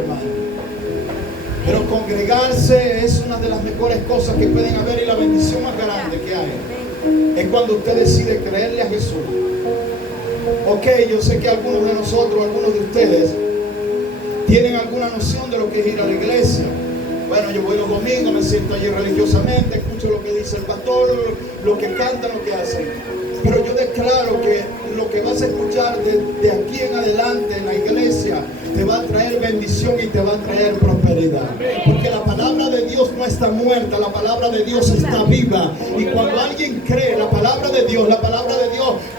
hermano. Pero congregarse es una de las mejores cosas que pueden haber, y la bendición más grande que hay es cuando usted decide creerle a Jesús. Ok, yo sé que algunos de nosotros, algunos de ustedes tienen alguna noción de lo que es ir a la iglesia. Bueno, yo voy los domingos, me siento allí religiosamente, escucho lo que dice el pastor, lo que cantan, lo que hacen. Pero yo declaro que lo que vas a escuchar de aquí en adelante en la iglesia te va a traer bendición y te va a traer prosperidad. Porque la palabra de Dios no está muerta, la palabra de Dios está viva. Y cuando alguien cree la palabra de Dios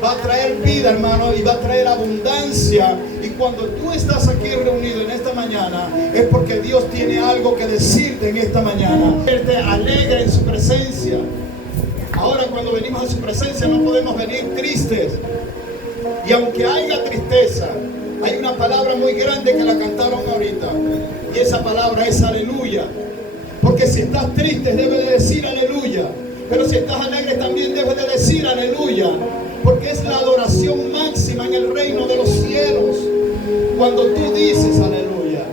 va a traer vida, hermano, y va a traer abundancia. Y cuando tú estás aquí reunido en esta mañana, es porque Dios tiene algo que decirte en esta mañana. Él te alegra en su presencia. Ahora, cuando venimos a su presencia, no podemos venir tristes. Y aunque haya tristeza, hay una palabra muy grande que la cantaron ahorita. Y esa palabra es aleluya. Porque si estás triste, debes de decir aleluya. Pero si estás alegre, también debes de decir aleluya. Porque es la adoración máxima en el reino de los cielos, cuando tú dices aleluya.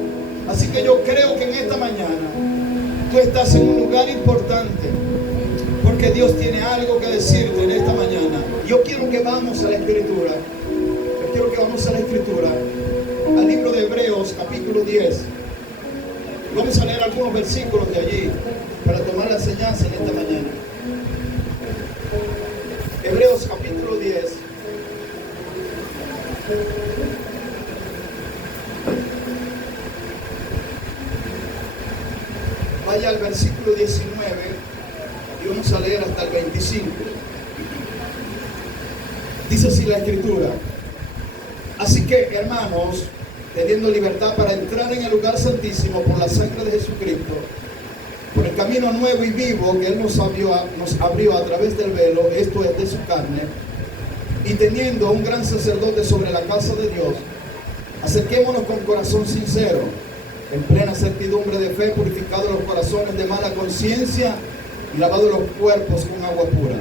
Así que yo creo que en esta mañana tú estás en un lugar importante, porque Dios tiene algo que decirte en esta mañana. Yo quiero que vamos a la Escritura. Yo quiero que vamos a la Escritura, al libro de Hebreos, capítulo 10. Vamos a leer algunos versículos de allí para tomar la enseñanza en esta mañana. Hebreos, capítulo 10. Vaya al versículo 19 y vamos a leer hasta el 25. Dice así la Escritura: así que, hermanos, teniendo libertad para entrar en el lugar santísimo por la sangre de Jesucristo, por el camino nuevo y vivo que Él nos abrió a través del velo, esto es de su carne, y teniendo un gran sacerdote sobre la casa de Dios, acerquémonos con corazón sincero, en plena certidumbre de fe, purificados los corazones de mala conciencia y lavados los cuerpos con agua pura.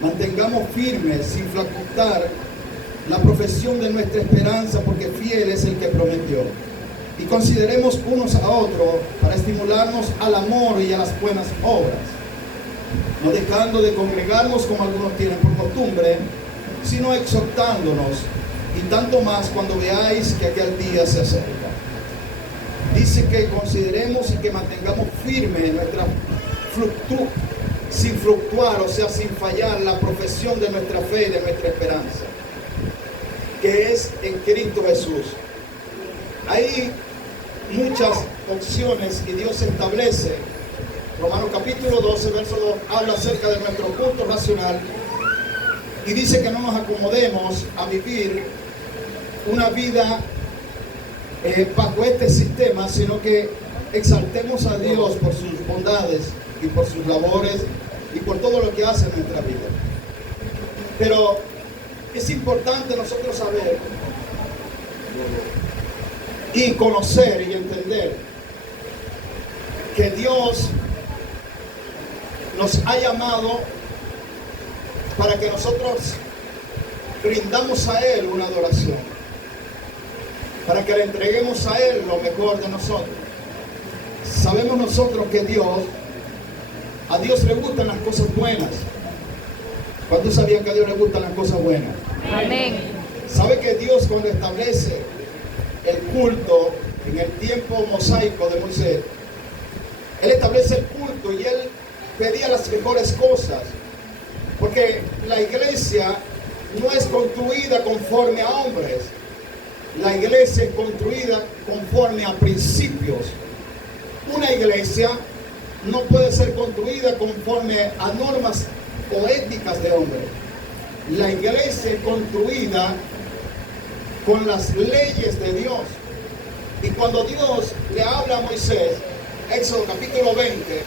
Mantengamos firmes, sin flacutar, la profesión de nuestra esperanza, porque fiel es el que prometió. Y consideremos unos a otros para estimularnos al amor y a las buenas obras, no dejando de congregarnos como algunos tienen por costumbre, sino exhortándonos, y tanto más cuando veáis que aquel día se acerca. Dice que consideremos y que mantengamos firme nuestra sin fluctuar, o sea, sin fallar, la profesión de nuestra fe y de nuestra esperanza, que es en Cristo Jesús. Hay muchas opciones y Dios establece. Romanos capítulo 12, verso 2, habla acerca de nuestro culto racional y dice que no nos acomodemos a vivir una vida bajo este sistema, sino que exaltemos a Dios por sus bondades y por sus labores y por todo lo que hace en nuestra vida. Pero es importante nosotros saber y conocer y entender que Dios nos ha llamado para que nosotros brindamos a Él una adoración, para que le entreguemos a Él lo mejor de nosotros. Sabemos nosotros que a Dios le gustan las cosas buenas. ¿Cuántos sabían que a Dios le gustan las cosas buenas? Amén. ¿Sabe que Dios, cuando establece el culto en el tiempo mosaico de Moisés, Él establece el culto y Él pedía las mejores cosas? Porque la iglesia no es construida conforme a hombres. La iglesia es construida conforme a principios. Una iglesia no puede ser construida conforme a normas o éticas de hombres. La iglesia es construida con las leyes de Dios. Y cuando Dios le habla a Moisés, Éxodo capítulo 20,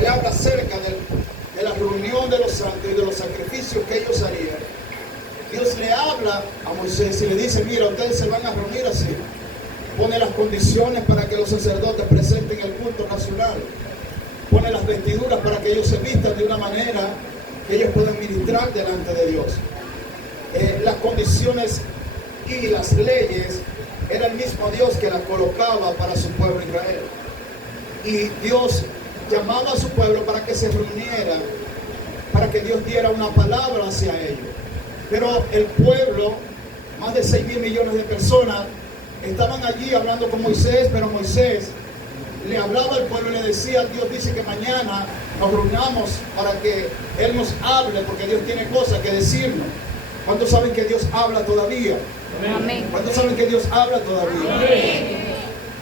Él habla acerca de la reunión de los santos y de los sacrificios que ellos harían. Dios le habla a Moisés y le dice: mira, ustedes se van a reunir así. Pone las condiciones para que los sacerdotes presenten el culto nacional. Pone las vestiduras para que ellos se vistan de una manera que ellos puedan ministrar delante de Dios. Las condiciones y las leyes era el mismo Dios que la colocaba para su pueblo Israel. Y Dios llamaba a su pueblo para que se reuniera, para que Dios diera una palabra hacia ellos. Pero el pueblo, más de 6.000 millones de personas, estaban allí hablando con Moisés, pero Moisés le hablaba al pueblo y le decía: Dios dice que mañana nos reunamos para que Él nos hable, porque Dios tiene cosas que decirnos. ¿Cuántos saben que Dios habla todavía? Amén. ¿Cuántos saben que Dios habla todavía? Amén.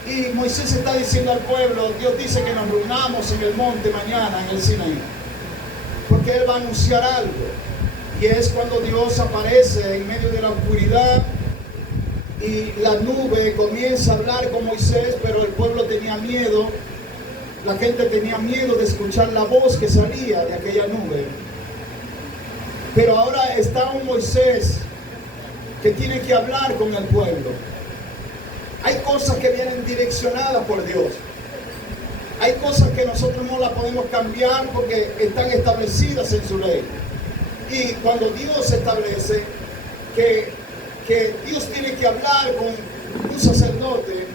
Y Moisés está diciendo al pueblo: Dios dice que nos reunamos en el monte mañana, en el Sinaí, porque Él va a anunciar algo. Y es cuando Dios aparece en medio de la oscuridad y la nube comienza a hablar con Moisés, pero el pueblo tenía miedo, la gente tenía miedo de escuchar la voz que salía de aquella nube. Pero ahora está un Moisés que tiene que hablar con el pueblo. Hay cosas que vienen direccionadas por Dios. Hay cosas que nosotros no las podemos cambiar porque están establecidas en su ley. Y cuando Dios establece que Dios tiene que hablar con un sacerdote,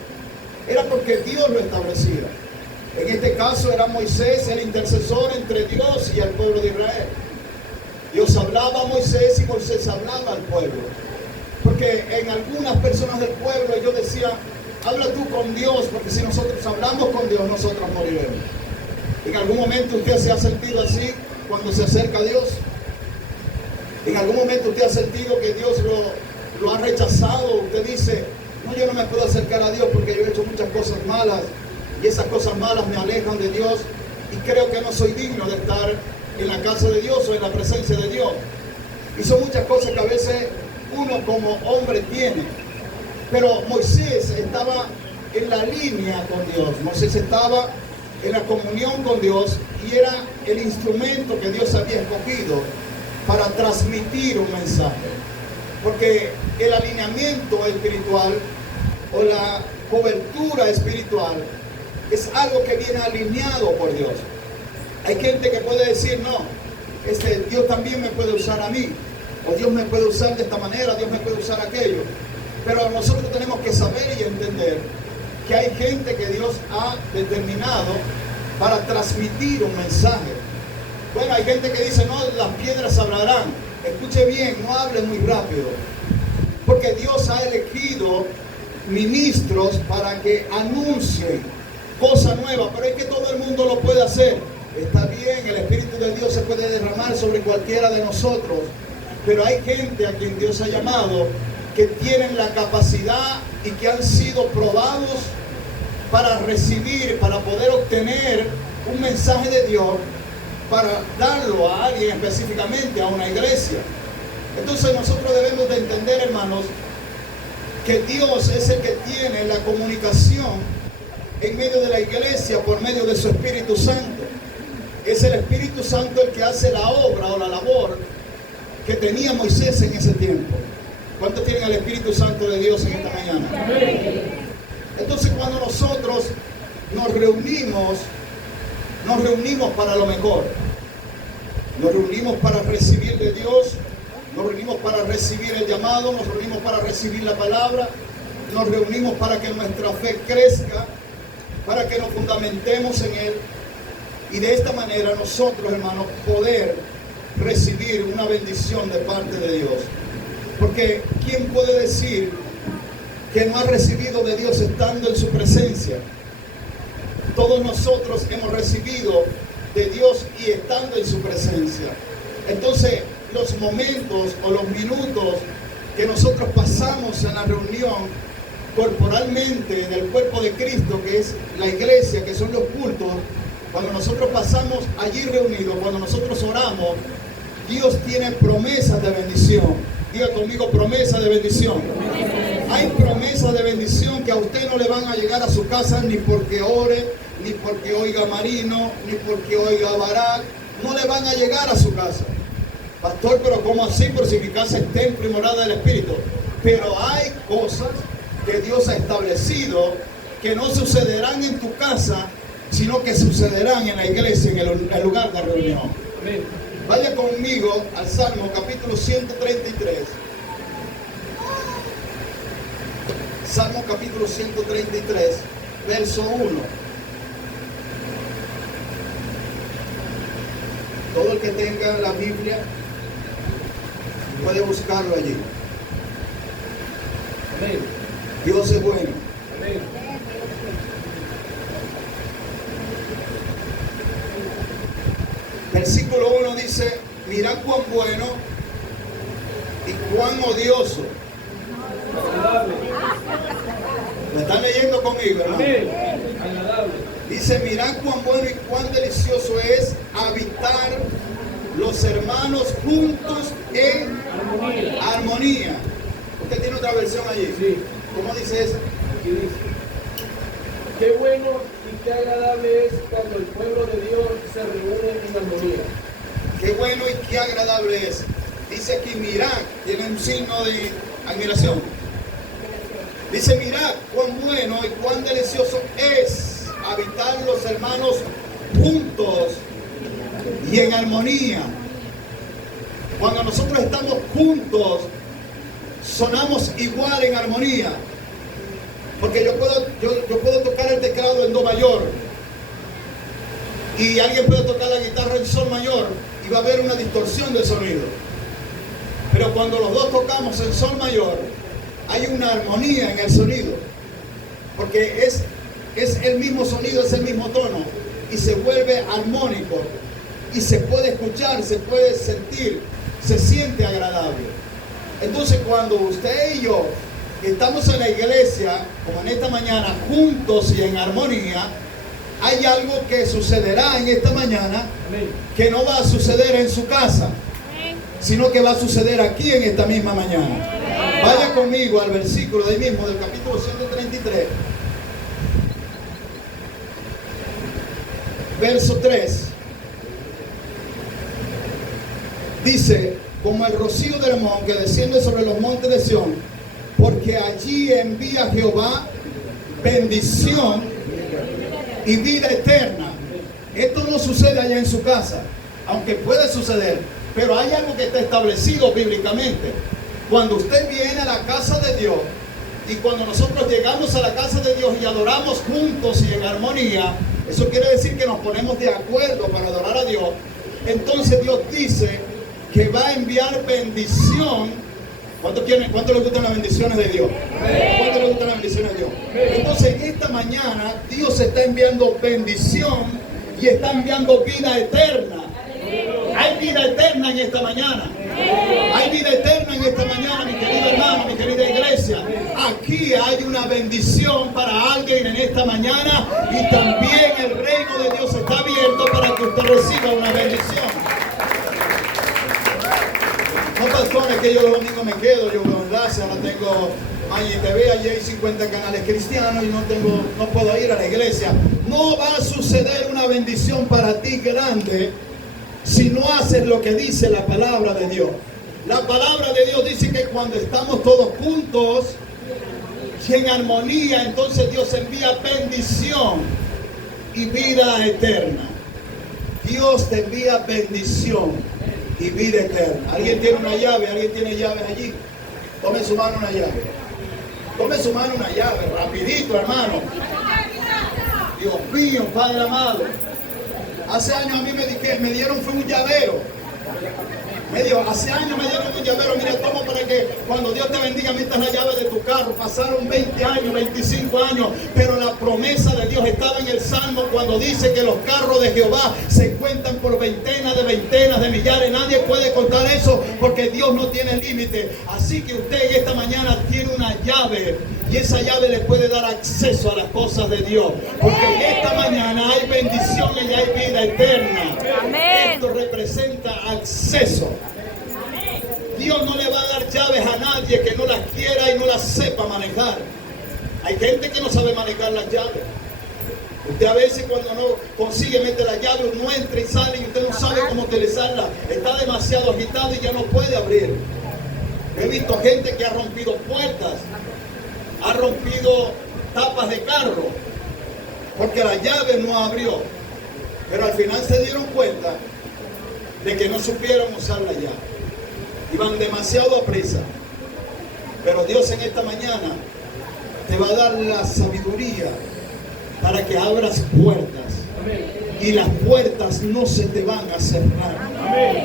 era porque Dios lo establecía. En este caso era Moisés el intercesor entre Dios y el pueblo de Israel. Dios hablaba a Moisés y Moisés hablaba al pueblo. Porque en algunas personas del pueblo ellos decían: habla tú con Dios, porque si nosotros hablamos con Dios, nosotros moriremos. ¿En algún momento usted se ha sentido así cuando se acerca a Dios? ¿En algún momento usted ha sentido que Dios lo ha rechazado? Usted dice: no, yo no me puedo acercar a Dios porque yo he hecho muchas cosas malas y esas cosas malas me alejan de Dios y creo que no soy digno de estar en la casa de Dios o en la presencia de Dios. Y son muchas cosas que a veces uno como hombre tiene. Pero Moisés estaba en la línea con Dios. Moisés estaba en la comunión con Dios y era el instrumento que Dios había escogido para transmitir un mensaje. Porque el alineamiento espiritual o la cobertura espiritual es algo que viene alineado por Dios. Hay gente que puede decir: no, Dios también me puede usar a mí, o Dios me puede usar de esta manera, Dios me puede usar aquello. Pero nosotros tenemos que saber y entender que hay gente que Dios ha determinado para transmitir un mensaje. Bueno, hay gente que dice: no, las piedras hablarán. Escuche bien, no hable muy rápido, porque Dios ha elegido ministros para que anuncien cosas nuevas, pero es que todo el mundo lo puede hacer. Está bien, el Espíritu de Dios se puede derramar sobre cualquiera de nosotros, pero hay gente a quien Dios ha llamado que tienen la capacidad y que han sido probados para recibir, para poder obtener un mensaje de Dios, para darlo a alguien específicamente, a una iglesia. Entonces nosotros debemos de entender, hermanos, que Dios es el que tiene la comunicación en medio de la iglesia por medio de su Espíritu Santo. Es el Espíritu Santo el que hace la obra o la labor que tenía Moisés en ese tiempo. ¿Cuántos tienen el Espíritu Santo de Dios en esta mañana? Entonces cuando nosotros nos reunimos para lo mejor. Nos reunimos para recibir de Dios, nos reunimos para recibir el llamado, nos reunimos para recibir la palabra, nos reunimos para que nuestra fe crezca, para que nos fundamentemos en Él y de esta manera nosotros, hermanos, poder recibir una bendición de parte de Dios. Porque ¿quién puede decir que no ha recibido de Dios estando en su presencia? Todos nosotros hemos recibido de Dios y estando en su presencia. Entonces, los momentos o los minutos que nosotros pasamos en la reunión corporalmente del cuerpo de Cristo, que es la iglesia, que son los cultos, cuando nosotros pasamos allí reunidos, cuando nosotros oramos, Dios tiene promesas de bendición. Diga conmigo: promesa de bendición. Hay promesas de bendición que a usted no le van a llegar a su casa ni porque ore, ni porque oiga Marino, ni porque oiga Barak. No le van a llegar a su casa. Pastor, pero ¿cómo así? Por si mi casa es templo y morada del Espíritu. Pero hay cosas que Dios ha establecido que no sucederán en tu casa, sino que sucederán en la iglesia, en el lugar de reunión. Vaya conmigo al Salmo capítulo 133. Salmo capítulo 133, verso 1. Todo el que tenga la Biblia puede buscarlo allí. Amén. Dios es bueno. Amén. Versículo 1 dice, mirad cuán bueno y cuán odioso. Agradable. ¿Me están leyendo conmigo, hermano? Amén. Agradable. Dice, mirad cuán bueno y cuán delicioso es habitar los hermanos juntos en Armonía. armonía. ¿Usted tiene otra versión allí? Sí. ¿Cómo dice esa? Aquí dice: qué bueno y qué agradable es cuando el pueblo de Dios se reúne en armonía. Qué bueno y qué agradable es. Dice aquí, mirad, tiene un signo de admiración. Dice, mirad cuán bueno y cuán delicioso es habitar los hermanos juntos y en armonía. Cuando nosotros estamos juntos, sonamos igual en armonía. Porque yo puedo tocar el teclado en do mayor y alguien puede tocar la guitarra en sol mayor y va a haber una distorsión del sonido. Pero cuando los dos tocamos en sol mayor, hay una armonía en el sonido. Porque es el mismo sonido, es el mismo tono y se vuelve armónico y se puede escuchar, se puede sentir, se siente agradable. Entonces cuando usted y yo estamos en la iglesia, como en esta mañana, juntos y en armonía, hay algo que sucederá en esta mañana Amén. que no va a suceder en su casa, sino que va a suceder aquí en esta misma mañana. Vaya conmigo al versículo de ahí mismo del capítulo 133, verso 3. Dice, como el rocío del Hermón que desciende sobre los montes de Sión, porque allí envía Jehová bendición y vida eterna. Esto no sucede allá en su casa, aunque puede suceder, pero hay algo que está establecido bíblicamente. Cuando usted viene a la casa de Dios y cuando nosotros llegamos a la casa de Dios y adoramos juntos y en armonía, eso quiere decir que nos ponemos de acuerdo para adorar a Dios. Entonces Dios dice que va a enviar bendición. ¿Cuánto les gustan las bendiciones de Dios? ¿Cuánto les gustan las bendiciones de Dios? Entonces en esta mañana Dios está enviando bendición y está enviando vida eterna. Hay vida eterna en esta mañana. Hay vida eterna en esta mañana, mi querido hermano, mi querida iglesia. Aquí hay una bendición para alguien en esta mañana y también el reino de Dios está abierto para que usted reciba una bendición. No, pastores, que yo los domingos me quedo, yo veo enlace, ahora tengo Maggi TV, allí hay 50 canales cristianos y no puedo ir a la iglesia. No va a suceder una bendición para ti grande si no haces lo que dice la palabra de Dios. La palabra de Dios dice que cuando estamos todos juntos y en armonía, entonces Dios envía bendición y vida eterna. Dios te envía bendición y vida eterna. ¿Alguien tiene una llave? ¿Alguien tiene llaves allí? Tome en su mano una llave. Tome en su mano una llave, rapidito, hermano. Dios mío, Padre amado. Hace años a mí me dieron fue un llavero. Hace años me dieron un llavero. Mira, toma para que cuando Dios te bendiga, metas la llave de tu carro. Pasaron 20 años, 25 años, pero la promesa de Dios estaba en el Salmo cuando dice que los carros de Jehová se cuentan por veintenas de millares. Nadie puede contar eso porque Dios no tiene límite. Así que usted en esta mañana tiene una llave y esa llave le puede dar acceso a las cosas de Dios. Porque en esta mañana hay bendición y hay vida eterna. Amén. Esto representa acceso. Dios no le va a dar llaves a nadie que no las quiera y no las sepa manejar. Hay gente que no sabe manejar las llaves. Usted a veces cuando no consigue meter la llave, uno entra y sale y usted no sabe cómo utilizarla. Está demasiado agitado y ya no puede abrir. He visto gente que ha rompido puertas, ha rompido tapas de carro, porque la llave no abrió. Pero al final se dieron cuenta de que no supieron usar la llave. Iban demasiado a prisa. Pero Dios en esta mañana te va a dar la sabiduría para que abras puertas. Y las puertas no se te van a cerrar.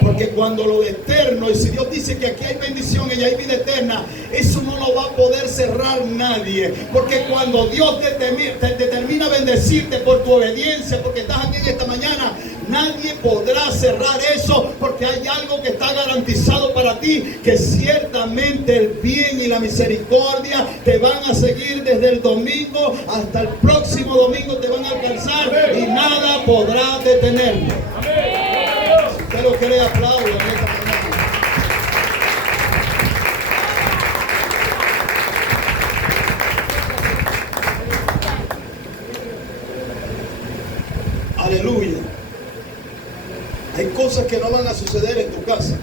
Porque cuando lo eterno, y si Dios dice que aquí hay bendición y hay vida eterna, eso no lo va a poder cerrar nadie. Porque cuando Dios te determina bendecirte por tu obediencia, porque estás aquí en esta mañana, nadie podrá cerrar eso, porque hay algo que está garantizado para ti, que ciertamente el bien y la misericordia te van a seguir desde el domingo hasta el próximo domingo, te van a alcanzar y nada podrá detenerme. Si usted lo cree, aplaude en esta mañana. Aleluya. Hay cosas que no van a suceder en tu casa.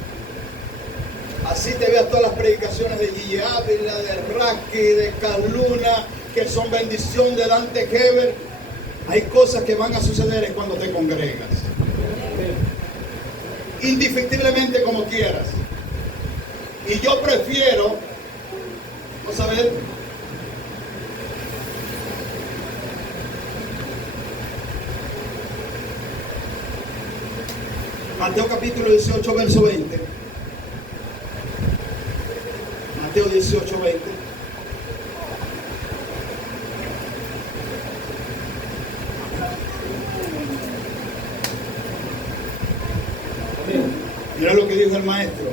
Así te veas todas las predicaciones de Gigi Ávila, de Raki, de Carluna, que son bendición de Dante Heber. Hay cosas que van a suceder cuando te congregas. Indefectiblemente como quieras. Y yo prefiero, vamos a ver, Mateo capítulo 18, verso 20. Mateo 18, 20. Mira lo que dijo el maestro.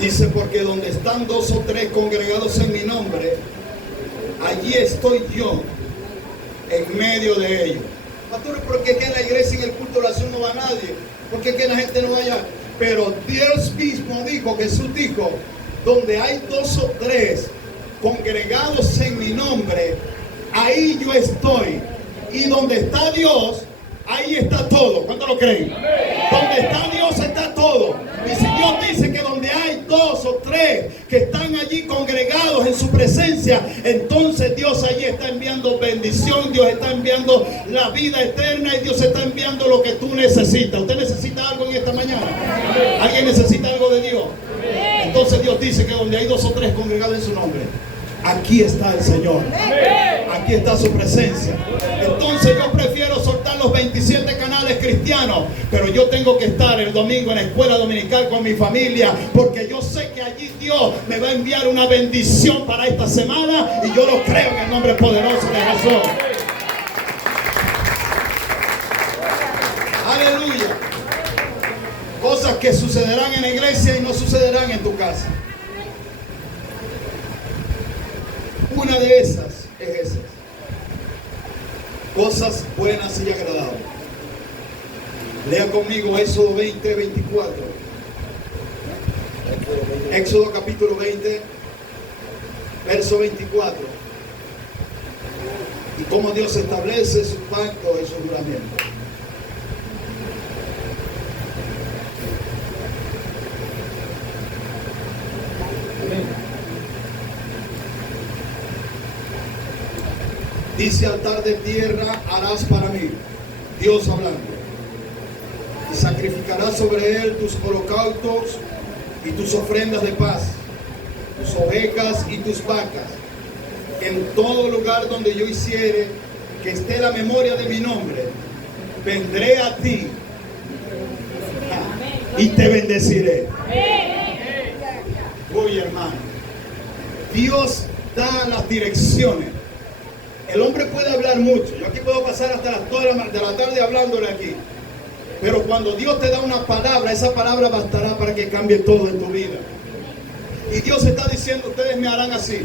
Dice, porque donde están 2 o 3 congregados en mi nombre, allí estoy yo en medio de ellos. Pastor, ¿por qué que en la iglesia, en el culto de oración no va nadie? ¿Por qué que la gente no vaya? Pero Dios mismo dijo, Jesús dijo, donde hay 2 o 3 congregados en mi nombre, ahí yo estoy. Y donde está Dios, ahí está todo. ¿Cuántos lo creen? Donde está Dios está todo. Y si Dios dice que donde hay 2 o 3 que están allí congregados en su presencia, entonces Dios allí está enviando bendición, Dios está enviando la vida eterna y Dios está enviando lo que tú necesitas. ¿Usted necesita algo en esta mañana? ¿Alguien necesita algo de Dios? Entonces Dios dice que donde hay 2 o 3 congregados en su nombre, aquí está el Señor. Aquí está su presencia. Entonces yo prefiero soltar los 27 canales cristianos, pero yo tengo que estar el domingo en la escuela dominical con mi familia, porque yo sé que allí Dios me va a enviar una bendición para esta semana, y yo lo creo en el nombre poderoso de Jesús. Aleluya. Cosas que sucederán en la iglesia y no sucederán en tu casa. Una de esas es esa. Cosas buenas y agradables. Lea conmigo Éxodo 20, 24. Éxodo capítulo 20, verso 24. Y cómo Dios establece su pacto y su juramento. Dice, altar de tierra harás para mí, Dios hablando, y sacrificarás sobre él tus holocaustos y tus ofrendas de paz, tus ovejas y tus vacas. En todo lugar donde yo hiciere que esté la memoria de mi nombre, vendré a ti y te bendeciré. Uy, hermano, Dios da las direcciones. El hombre puede hablar mucho. Yo aquí puedo pasar hasta las 2 de la tarde hablándole aquí. Pero cuando Dios te da una palabra, esa palabra bastará para que cambie todo en tu vida. Y Dios está diciendo, ustedes me harán así.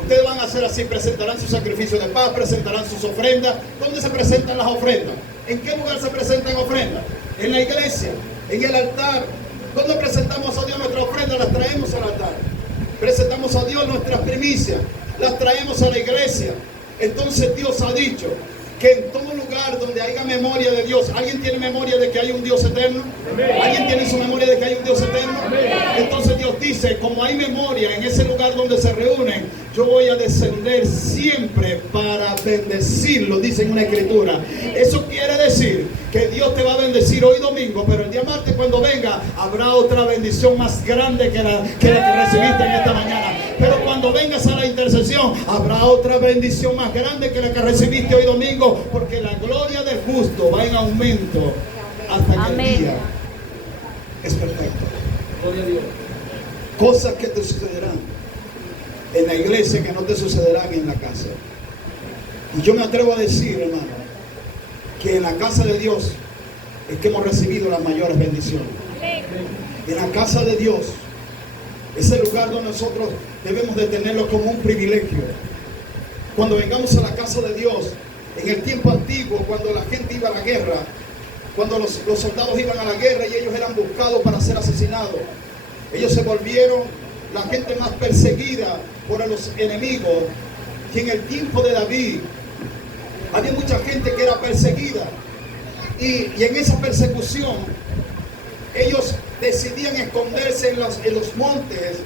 Ustedes van a hacer así, presentarán su sacrificio de paz, presentarán sus ofrendas. ¿Dónde se presentan las ofrendas? ¿En qué lugar se presentan ofrendas? En la iglesia, en el altar. ¿Dónde presentamos a Dios nuestras ofrendas? Las traemos al altar. Presentamos a Dios nuestras primicias, las traemos a la iglesia. Entonces Dios ha dicho que en todo lugar donde haya memoria de Dios, ¿alguien tiene memoria de que hay un Dios eterno? ¿Alguien tiene su memoria de que hay un Dios eterno? Entonces Dios dice, como hay memoria en ese lugar donde se reúnen, yo voy a descender siempre para bendecirlo, dice en una escritura. Eso quiere decir que Dios te va a bendecir hoy domingo, pero el día martes cuando venga, habrá otra bendición más grande que la que recibiste en esta mañana. Pero cuando vengas a la intercesión, habrá otra bendición más grande que la que recibiste hoy domingo, porque la gloria del justo va en aumento hasta que el día es perfecto. Gloria a Dios. Cosas que te sucederán en la iglesia que no te sucederán en la casa. Y yo me atrevo a decir, hermano, que en la casa de Dios es que hemos recibido las mayores bendiciones. En la casa de Dios es el lugar donde nosotros debemos de tenerlo como un privilegio. Cuando vengamos a la casa de Dios, en el tiempo antiguo, cuando la gente iba a la guerra, cuando los soldados iban a la guerra y ellos eran buscados para ser asesinados, ellos se volvieron la gente más perseguida por los enemigos. Y en el tiempo de David había mucha gente que era perseguida, y en esa persecución ellos decidían esconderse en los montes,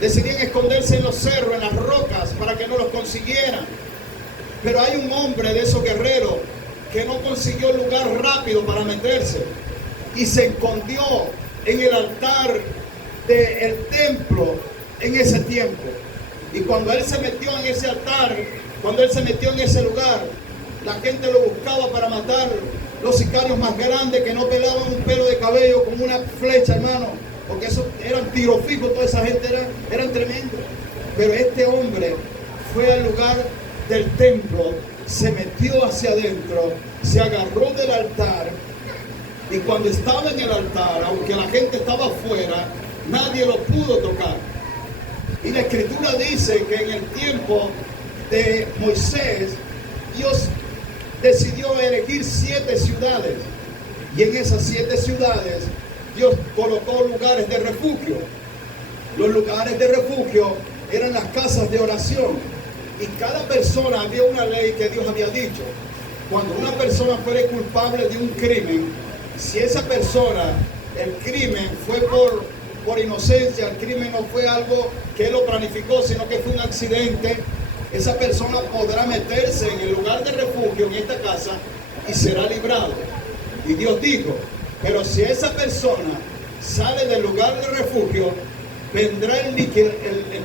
decidían esconderse en los cerros, en las rocas, para que no los consiguieran. Pero hay un hombre de esos guerreros que no consiguió lugar rápido para meterse y se escondió en el altar del templo en ese tiempo. Y cuando él se metió en ese altar, cuando él se metió en ese lugar, la gente lo buscaba para matar. Los sicarios más grandes que no pelaban un pelo de cabello con una flecha, hermano, porque esos eran tiros fijos, toda esa gente eran tremendos. Pero este hombre fue al lugar del templo, se metió hacia adentro, se agarró del altar, y cuando estaba en el altar, aunque la gente estaba afuera, nadie lo pudo tocar. Y la escritura dice que en el tiempo de Moisés, Dios decidió elegir 7 ciudades, y en esas 7 ciudades Dios colocó lugares de refugio. Los lugares de refugio eran las casas de oración, y cada persona, había una ley que Dios había dicho: cuando una persona fuera culpable de un crimen, si esa persona, el crimen fue por inocencia, el crimen no fue algo que él lo planificó, sino que fue un accidente, esa persona podrá meterse en el lugar de refugio, en esta casa, y será librado. Y Dios dijo: pero si esa persona sale del lugar de refugio, vendrá el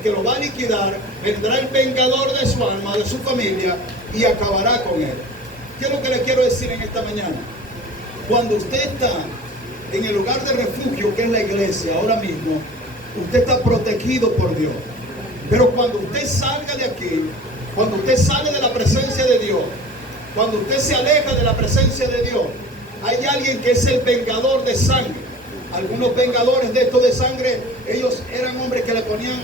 que lo va a liquidar, vendrá el vengador de su alma, de su familia, y acabará con él. ¿Qué es lo que le quiero decir en esta mañana? Cuando usted está en el lugar de refugio, que es la iglesia, ahora mismo, usted está protegido por Dios. Pero cuando usted salga de aquí, cuando usted sale de la presencia de Dios, cuando usted se aleja de la presencia de Dios, hay alguien que es el vengador de sangre. Algunos vengadores de estos de sangre, ellos eran hombres que le ponían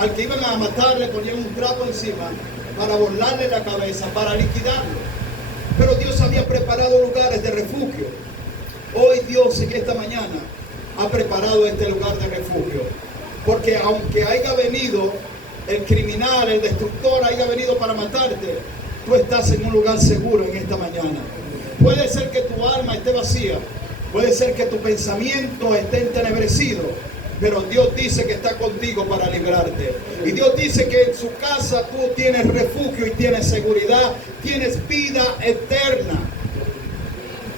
al que iban a matar, le ponían un trapo encima para volarle la cabeza, para liquidarlo. Pero Dios había preparado lugares de refugio. Hoy Dios en esta mañana ha preparado este lugar de refugio. Porque aunque haya venido el criminal, el destructor, haya venido para matarte, tú estás en un lugar seguro en esta mañana. Puede ser que tu alma esté vacía, puede ser que tu pensamiento esté entenebrecido, pero Dios dice que está contigo para librarte. Y Dios dice que en su casa tú tienes refugio y tienes seguridad, tienes vida eterna.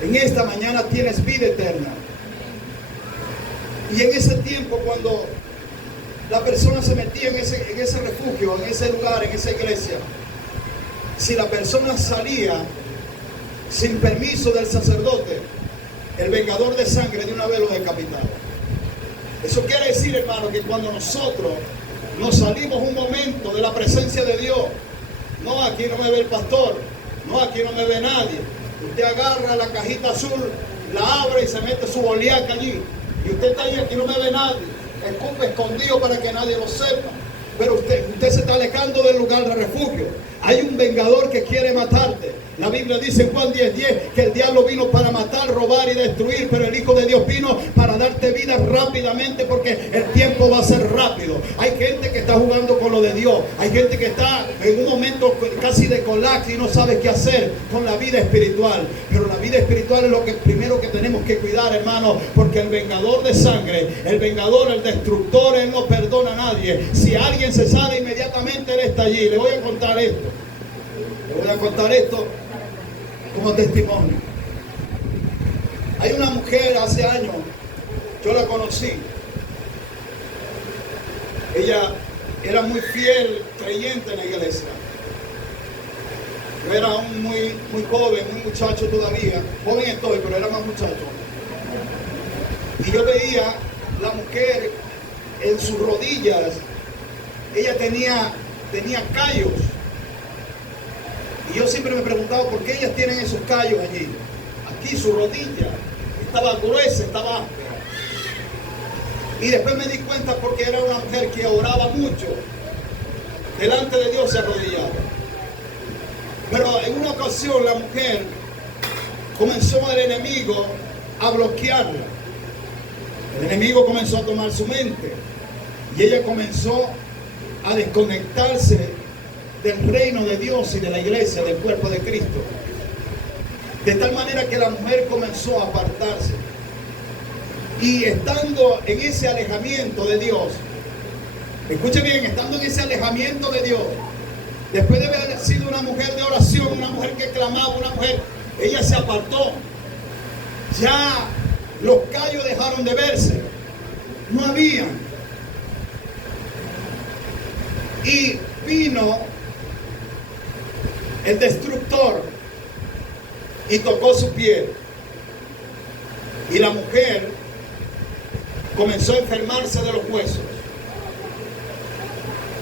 En esta mañana tienes vida eterna. Y en ese tiempo, cuando la persona se metía en ese refugio, en ese lugar, en esa iglesia, si la persona salía sin permiso del sacerdote, el vengador de sangre de una vez lo decapitaba. Eso quiere decir, hermano, que cuando nosotros nos salimos un momento de la presencia de Dios, no, aquí no me ve el pastor, no, aquí no me ve nadie, usted agarra la cajita azul, la abre y se mete su boliaca allí, y usted está ahí, aquí no me ve nadie, escupe escondido para que nadie lo sepa. Pero usted se está alejando del lugar de refugio. Hay un vengador que quiere matarte. La Biblia dice en Juan 10:10 que el diablo vino para matar, robar y destruir, pero el Hijo de Dios vino para darte vida rápidamente, porque el tiempo va a ser rápido. Hay gente que está jugando con lo de Dios. Hay gente que está en un momento casi de colapso y no sabe qué hacer con la vida espiritual. Pero la vida espiritual es lo que primero que tenemos que cuidar, hermano, porque el vengador de sangre, el vengador, el destructor, él no perdona a nadie. Si alguien se sale, inmediatamente él está allí. Le voy a contar esto. Le voy a contar esto como testimonio. Hay una mujer hace años, yo la conocí. Ella era muy fiel creyente en la iglesia. Yo era aún muy joven, un muchacho todavía. Joven estoy, pero era más muchacho. Y yo veía la mujer en sus rodillas. Ella tenía callos. Y yo siempre me preguntaba por qué ellas tienen esos callos allí. Aquí su rodilla estaba gruesa, estaba áspera. Y después me di cuenta porque era una mujer que oraba mucho. Delante de Dios se arrodillaba. Pero en una ocasión la mujer comenzó el enemigo a bloquearla. El enemigo comenzó a tomar su mente. Y ella comenzó a desconectarse del reino de Dios y de la iglesia, del cuerpo de Cristo. De tal manera que la mujer comenzó a apartarse. Y estando en ese alejamiento de Dios, escuche bien, estando en ese alejamiento de Dios, después de haber sido una mujer de oración, una mujer que clamaba, una mujer, ella se apartó. Ya los callos dejaron de verse, no habían. Y vino el destructor y tocó su piel. Y la mujer comenzó a enfermarse de los huesos.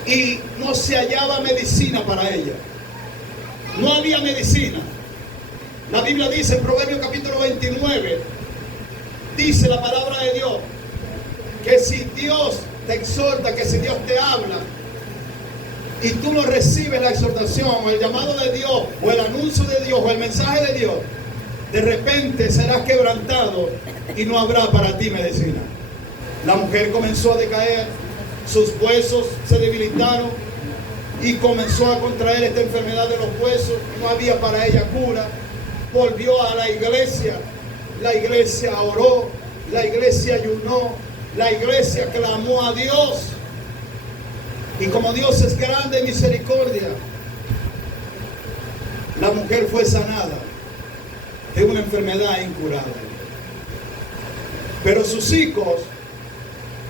Y no se hallaba medicina para ella. No había medicina. La Biblia dice en Proverbios capítulo 29, dice la palabra de Dios, que si Dios te exhorta, que si Dios te habla, y tú no recibes la exhortación, o el llamado de Dios, o el anuncio de Dios, o el mensaje de Dios, de repente serás quebrantado y no habrá para ti medicina. La mujer comenzó a decaer, sus huesos se debilitaron y comenzó a contraer esta enfermedad de los huesos. No había para ella cura. Volvió a la iglesia oró, la iglesia ayunó, la iglesia clamó a Dios. Y como Dios es grande en misericordia, la mujer fue sanada de una enfermedad incurable. Pero sus hijos,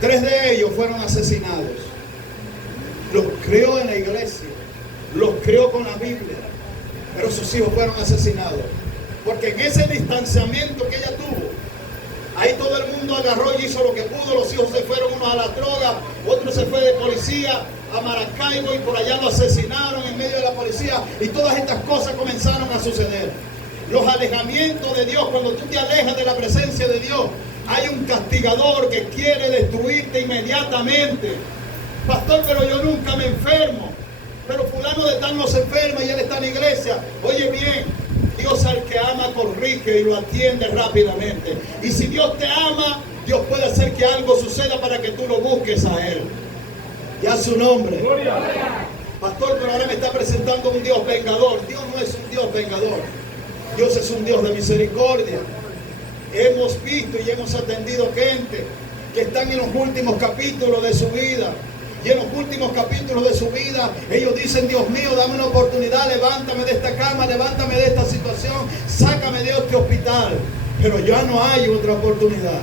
3 de ellos fueron asesinados. Los crió en la iglesia, los crió con la Biblia, pero sus hijos fueron asesinados. Porque en ese distanciamiento que ella tuvo, ahí todo el mundo agarró y hizo lo que pudo. Los hijos se fueron, unos a la droga, otros se fue de policía a Maracaibo y por allá lo asesinaron en medio de la policía. Y todas estas cosas comenzaron a suceder. Los alejamientos de Dios, cuando tú te alejas de la presencia de Dios, hay un castigador que quiere destruirte inmediatamente. Pastor, pero yo nunca me enfermo. Pero fulano de tal no se enferma y él está en la iglesia. Oye bien, Dios al que ama corrige y lo atiende rápidamente. Y si Dios te ama, Dios puede hacer que algo suceda para que tú lo busques a Él. Ya su nombre. Gloria. Pastor, pero ahora me está presentando un Dios vengador. Dios no es un Dios vengador. Dios es un Dios de misericordia. Hemos visto y hemos atendido gente que están en los últimos capítulos de su vida. Y en los últimos capítulos de su vida, ellos dicen: Dios mío, dame una oportunidad, levántame de esta cama, levántame de esta situación, sácame de este hospital. Pero ya no hay otra oportunidad.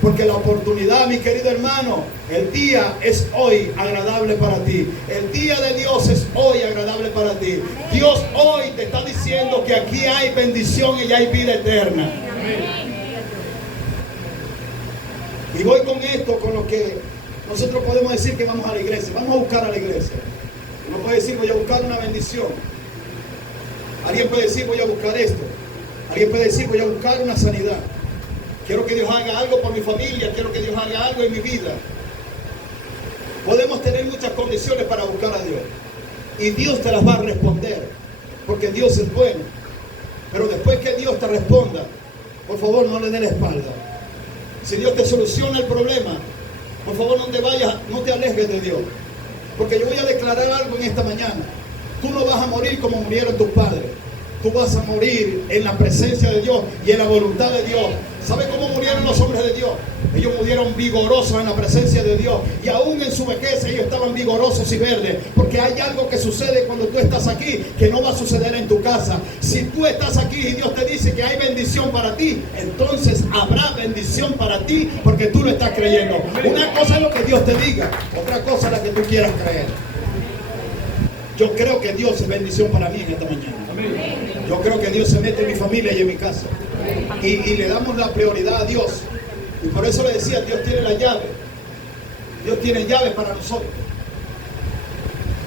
Porque la oportunidad, mi querido hermano, el día es hoy agradable para ti. El día de Dios es hoy agradable para ti. Dios hoy te está diciendo que aquí hay bendición y hay vida eterna. Amén. Y voy con esto, con lo que nosotros podemos decir que vamos a la iglesia. Vamos a buscar a la iglesia. Uno puede decir: voy a buscar una bendición. Alguien puede decir: voy a buscar esto. Alguien puede decir: voy a buscar una sanidad. Quiero que Dios haga algo por mi familia. Quiero que Dios haga algo en mi vida. Podemos tener muchas condiciones para buscar a Dios. Y Dios te las va a responder. Porque Dios es bueno. Pero después que Dios te responda, por favor, no le dé la espalda. Si Dios te soluciona el problema, por favor, no te vayas, no te alejes de Dios. Porque yo voy a declarar algo en esta mañana. Tú no vas a morir como murieron tus padres. Tú vas a morir en la presencia de Dios y en la voluntad de Dios. ¿Sabe cómo murieron los hombres de Dios? Ellos murieron vigorosos en la presencia de Dios. Y aún en su vejez ellos estaban vigorosos y verdes. Porque hay algo que sucede cuando tú estás aquí que no va a suceder en tu casa. Si tú estás aquí y Dios te dice que hay bendición para ti, entonces habrá bendición para ti porque tú lo estás creyendo. Una cosa es lo que Dios te diga, otra cosa es la que tú quieras creer. Yo creo que Dios es bendición para mí en esta mañana. Yo creo que Dios se mete en mi familia y en mi casa. Y le damos la prioridad a Dios. Y por eso le decía, Dios tiene la llave. Dios tiene llave para nosotros.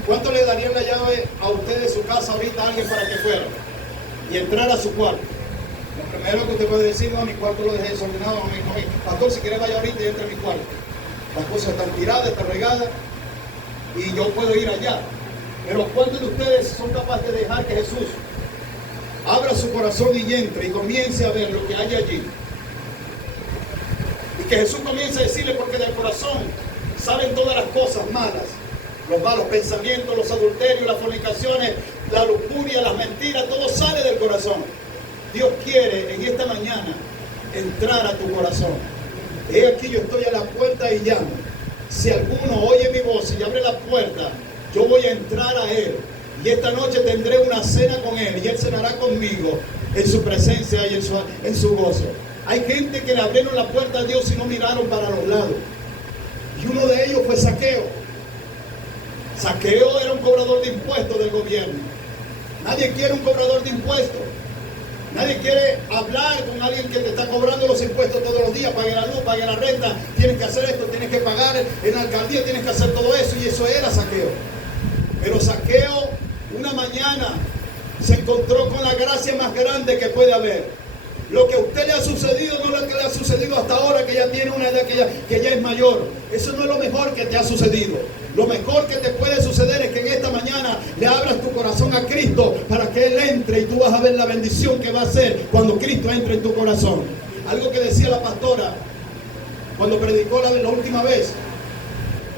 ¿Cuánto le darían la llave a usted de su casa ahorita a alguien para que fuera y entrara a su cuarto? Lo primero que usted puede decir, no, mi cuarto lo dejé desordenado. No, pastor, si quiere vaya ahorita y entre a mi cuarto. Las cosas están tiradas, están regadas y yo puedo ir allá. Pero ¿cuántos de ustedes son capaces de dejar que Jesús abra su corazón y entre y comience a ver lo que hay allí? Y que Jesús comience a decirle, porque del corazón salen todas las cosas malas, los malos pensamientos, los adulterios, las fornicaciones, la lujuria, las mentiras, todo sale del corazón. Dios quiere en esta mañana entrar a tu corazón. He aquí, yo estoy a la puerta y llamo. Si alguno oye mi voz y abre la puerta, yo voy a entrar a Él. Y esta noche tendré una cena con Él y Él cenará conmigo en su presencia y en su gozo. Hay gente que le abrieron la puerta a Dios y no miraron para los lados. Y uno de ellos fue Zaqueo. Zaqueo era un cobrador de impuestos del gobierno. Nadie quiere un cobrador de impuestos. Nadie quiere hablar con alguien que te está cobrando los impuestos todos los días. Pague la luz, pague la renta, tienes que hacer esto, tienes que pagar en la alcaldía, tienes que hacer todo eso. Y eso era Zaqueo. Pero Zaqueo una mañana se encontró con la gracia más grande que puede haber. Lo que a usted le ha sucedido no es lo que le ha sucedido hasta ahora, que ya tiene una edad que ya es mayor. Eso no es lo mejor que te ha sucedido. Lo mejor que te puede suceder es que en esta mañana le abras tu corazón a Cristo para que Él entre y tú vas a ver la bendición que va a hacer cuando Cristo entre en tu corazón. Algo que decía la pastora cuando predicó la última vez.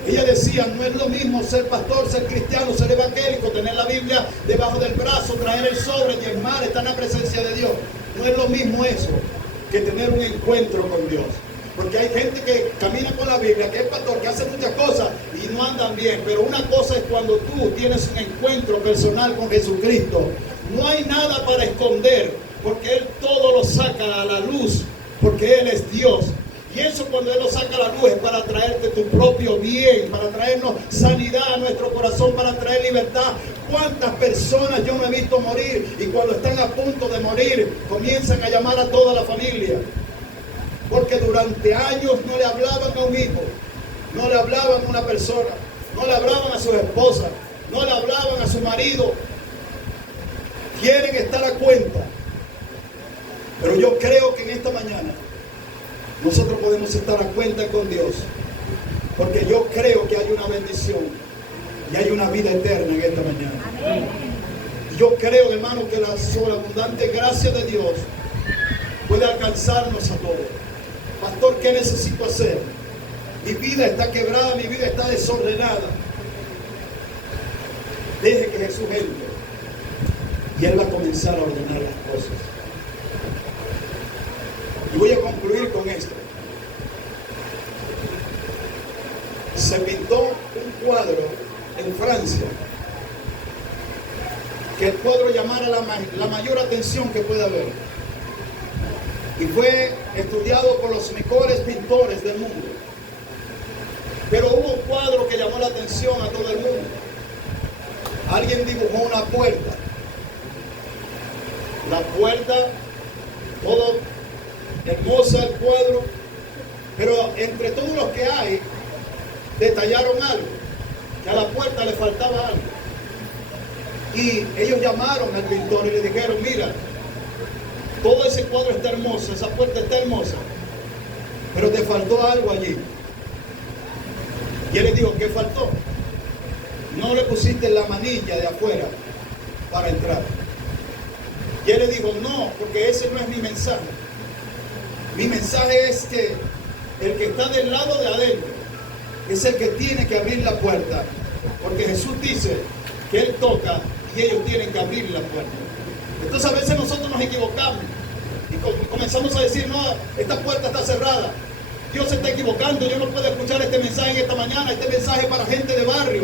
Ella decía, no es lo mismo ser pastor, ser cristiano, ser evangélico, tener la Biblia debajo del brazo, traer el sobre, diezmar, estar en la presencia de Dios. No es lo mismo eso que tener un encuentro con Dios. Porque hay gente que camina con la Biblia, que es pastor, que hace muchas cosas y no andan bien. Pero una cosa es cuando tú tienes un encuentro personal con Jesucristo. No hay nada para esconder, porque Él todo lo saca a la luz, porque Él es Dios. Y eso cuando Él lo saca a la luz es para traerte tu propio bien, para traernos sanidad a nuestro corazón, para traer libertad. ¿Cuántas personas yo no he visto morir y cuando están a punto de morir comienzan a llamar a toda la familia? Porque durante años no le hablaban a un hijo, no le hablaban a una persona, no le hablaban a su esposa, no le hablaban a su marido. Quieren estar a cuenta. Pero yo creo que en esta mañana nosotros podemos estar a cuenta con Dios, porque yo creo que hay una bendición y hay una vida eterna en esta mañana. Amén. Yo creo, hermano, que la sobreabundante gracia de Dios puede alcanzarnos a todos. Pastor, ¿qué necesito hacer? Mi vida está quebrada, mi vida está desordenada. Deje que Jesús entre y Él va a comenzar a ordenar las cosas. Y voy a concluir con esto. Se pintó un cuadro en Francia, que el cuadro llamara la mayor atención que pueda haber. Y fue estudiado por los mejores pintores del mundo. Pero hubo un cuadro que llamó la atención a todo el mundo. Alguien dibujó una puerta. La puerta, todo hermosa el cuadro, pero entre todos los que hay, detallaron algo, que a la puerta le faltaba algo. Y ellos llamaron al pintor y le dijeron, mira, todo ese cuadro está hermoso, esa puerta está hermosa, pero te faltó algo allí. Y él le dijo, ¿qué faltó? No le pusiste la manilla de afuera para entrar. Y él le dijo, no, porque ese no es mi mensaje. Mi mensaje es que el que está del lado de adentro es el que tiene que abrir la puerta, porque Jesús dice que Él toca y ellos tienen que abrir la puerta. Entonces a veces nosotros nos equivocamos y comenzamos a decir, no, esta puerta está cerrada. Dios se está equivocando, yo no puedo escuchar este mensaje en esta mañana, este mensaje para gente de barrio.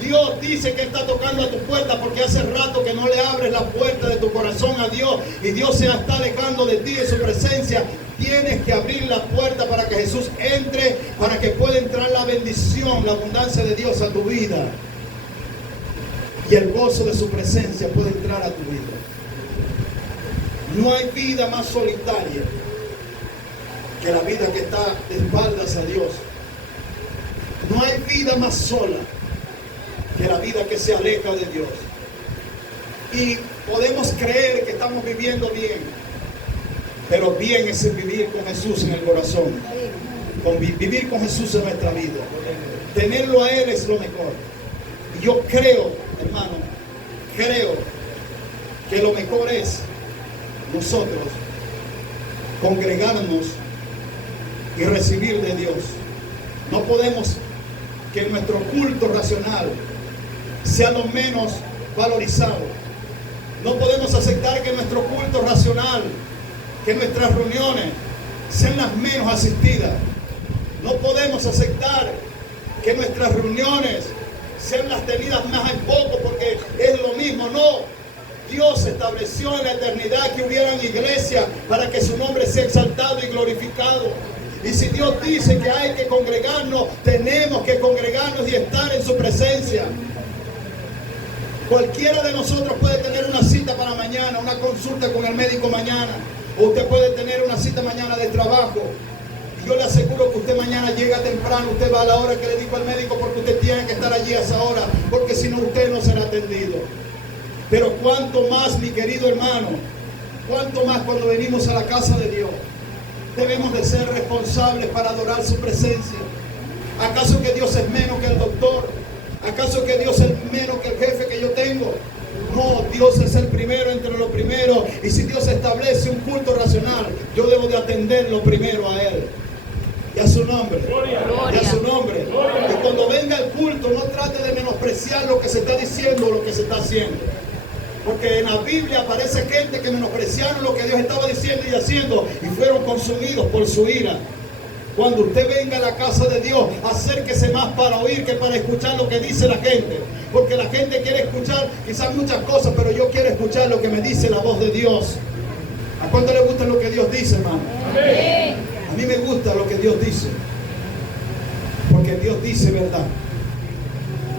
Dios dice que está tocando a tu puerta porque hace rato que no le abres la puerta de tu corazón a Dios y Dios se está alejando de ti, de su presencia. Tienes que abrir la puerta para que Jesús entre, para que pueda entrar la bendición, la abundancia de Dios a tu vida. Y el gozo de su presencia puede entrar a tu vida. No hay vida más solitaria que la vida que está de espaldas a Dios. No hay vida más sola que la vida que se aleja de Dios. Y podemos creer que estamos viviendo bien, pero bien es vivir con Jesús en el corazón, vivir con Jesús en nuestra vida. Tenerlo a Él es lo mejor. Y yo creo, hermano, creo que lo mejor es nosotros congregarnos y recibir de Dios. No podemos que nuestro culto racional sea lo menos valorizado. No podemos aceptar que nuestro culto racional, que nuestras reuniones sean las menos asistidas. No podemos aceptar que nuestras reuniones sean las tenidas más en poco porque es lo mismo. No, Dios estableció en la eternidad que hubieran iglesias para que su nombre sea exaltado y glorificado. Y si Dios dice que hay que congregarnos, tenemos que congregarnos y estar en su presencia. Cualquiera de nosotros puede tener una cita para mañana, una consulta con el médico mañana, o usted puede tener una cita mañana de trabajo. Y yo le aseguro que usted mañana llega temprano, usted va a la hora que le dijo al médico porque usted tiene que estar allí a esa hora, porque si no usted no será atendido. Pero cuánto más, mi querido hermano, cuánto más cuando venimos a la casa de Dios, debemos de ser responsables para adorar su presencia. ¿Acaso que Dios es menos que el doctor? ¿Acaso que Dios es menos que el jefe que yo tengo? No, Dios es el primero entre los primeros. Y si Dios establece un culto racional, yo debo de atenderlo primero a Él. Y a su nombre. Gloria. Y a su nombre. Gloria. Y cuando venga el culto, no trate de menospreciar lo que se está diciendo o lo que se está haciendo. Porque en la Biblia aparece gente que menospreciaron lo que Dios estaba diciendo y haciendo y fueron consumidos por su ira. Cuando usted venga a la casa de Dios, acérquese más para oír que para escuchar lo que dice la gente. Porque la gente quiere escuchar quizás muchas cosas, pero yo quiero escuchar lo que me dice la voz de Dios. ¿A cuánto le gusta lo que Dios dice, hermano? Amén. A mí me gusta lo que Dios dice. Porque Dios dice verdad.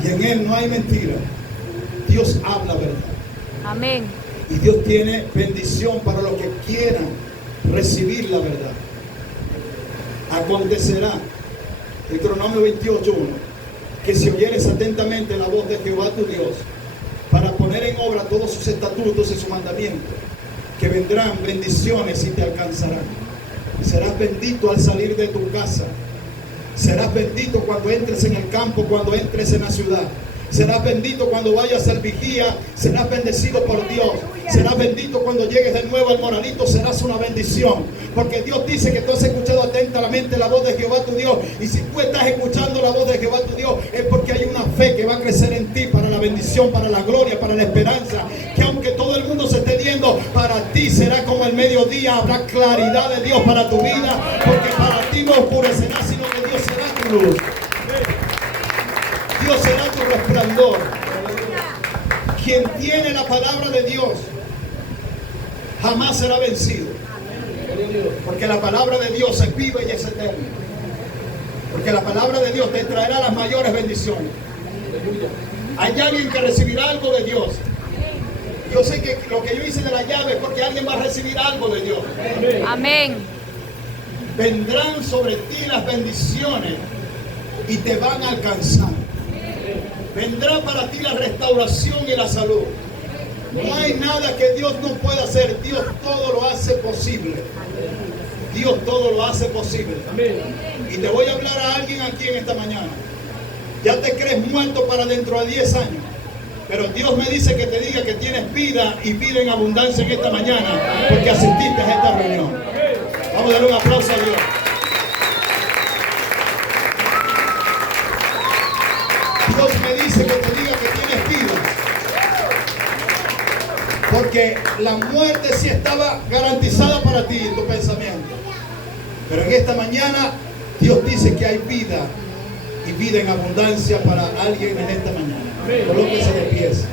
Y en Él no hay mentira. Dios habla verdad. Amén. Y Dios tiene bendición para los que quieran recibir la verdad. Acontecerá, Deuteronomio 28:1, que si oyeres atentamente la voz de Jehová tu Dios, para poner en obra todos sus estatutos y sus mandamientos, que vendrán bendiciones y te alcanzarán. Serás bendito al salir de tu casa. Serás bendito cuando entres en el campo, cuando entres en la ciudad. Serás bendito cuando vayas al vigía, serás bendecido por Dios. Serás bendito cuando llegues de nuevo al moralito, serás una bendición. Porque Dios dice que tú has escuchado atentamente la voz de Jehová tu Dios. Y si tú estás escuchando la voz de Jehová tu Dios, es porque hay una fe que va a crecer en ti para la bendición, para la gloria, para la esperanza. Que aunque todo el mundo se esté yendo, para ti será como el mediodía, habrá claridad de Dios para tu vida. Porque para ti no oscurecerá, sino que Dios será tu luz. Dios será tu resplandor. Quien tiene la palabra de Dios jamás será vencido. Porque la palabra de Dios es viva y es eterna. Porque la palabra de Dios te traerá las mayores bendiciones. Hay alguien que recibirá algo de Dios. Yo sé que lo que yo hice de la llave es porque alguien va a recibir algo de Dios. Amén. Vendrán sobre ti las bendiciones y te van a alcanzar. Vendrá para ti la restauración y la salud. No hay nada que Dios no pueda hacer. Dios todo lo hace posible. Dios todo lo hace posible. Y te voy a hablar a alguien aquí en esta mañana. Ya te crees muerto para dentro de 10 años. Pero Dios me dice que te diga que tienes vida y vida en abundancia en esta mañana. Porque asististe a esta reunión. Vamos a darle un aplauso a Dios. Dios me dice que te diga que tienes vida. Porque la muerte sí estaba garantizada para ti en tu pensamiento. Pero en esta mañana Dios dice que hay vida y vida en abundancia para alguien en esta mañana. Colóquese de pies.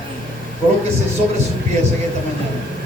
Colóquese sobre sus pies en esta mañana.